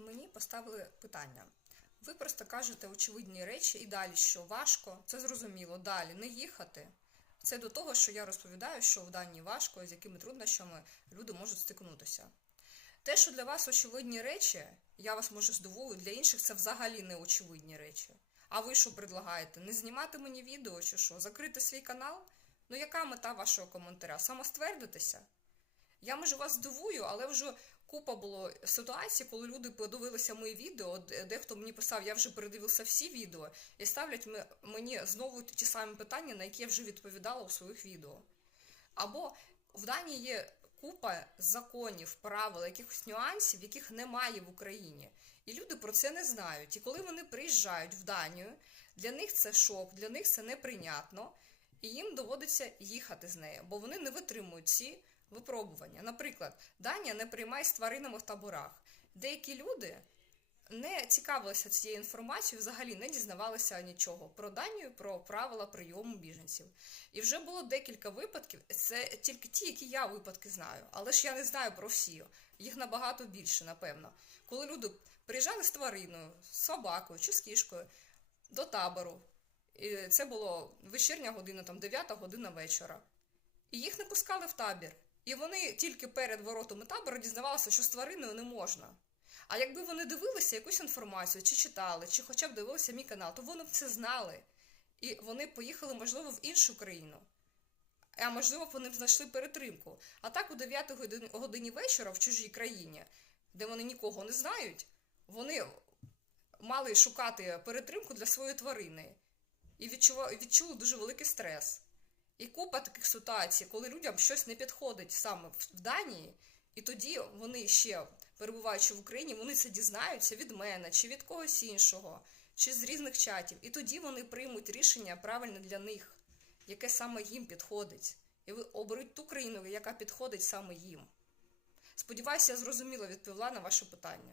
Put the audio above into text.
мені поставили питання. Ви просто кажете очевидні речі і далі, що важко, це зрозуміло. Далі не їхати. Це до того, що я розповідаю, що в Данії важко, з якими труднощами люди можуть стикнутися. Те, що для вас очевидні речі, я вас може здивую, для інших це взагалі не очевидні речі. А ви що предлагаєте? Не знімати мені відео чи що? Закрити свій канал? Ну яка мета вашого коментаря? Самоствердитися? Я може вас здивую, але вже купа було ситуацій, коли люди подивилися мої відео. Дехто мені писав, я вже передивився всі відео, і ставлять мені знову ті самі питання, на які я вже відповідала у своїх відео. Або в Данії є купа законів, правил, якихось нюансів, яких немає в Україні. І люди про це не знають. І коли вони приїжджають в Данію, для них це шок, для них це неприйнятно, і їм доводиться їхати з нею, бо вони не витримують ці випробування. Наприклад, Данія не приймає з тваринами в таборах. Деякі люди не цікавилися цією інформацією, взагалі не дізнавалися нічого про Данію, про правила прийому біженців. І вже було декілька випадків. Це тільки ті, які я випадки знаю, але ж я не знаю про всі. Їх набагато більше, напевно. Коли люди приїжджали з твариною, з собакою чи з кішкою до табору. І це було вечірня година, там 9 година вечора. І їх не пускали в табір. І вони тільки перед воротами табору дізнавалися, що з твариною не можна. А якби вони дивилися якусь інформацію, чи читали, чи хоча б дивилися мій канал, то вони б це знали. І вони поїхали, можливо, в іншу країну. А можливо, вони б знайшли перетримку. А так у 9 годині- вечора в чужій країні, де вони нікого не знають, вони мали шукати перетримку для своєї тварини і відчули дуже великий стрес. І купа таких ситуацій, коли людям щось не підходить саме в Данії, і тоді вони ще, перебуваючи в Україні, вони це дізнаються від мене, чи від когось іншого, чи з різних чатів. І тоді вони приймуть рішення правильне для них, яке саме їм підходить. І ви оберуть ту країну, яка підходить саме їм. Сподіваюся, я зрозуміло відповіла на ваше питання.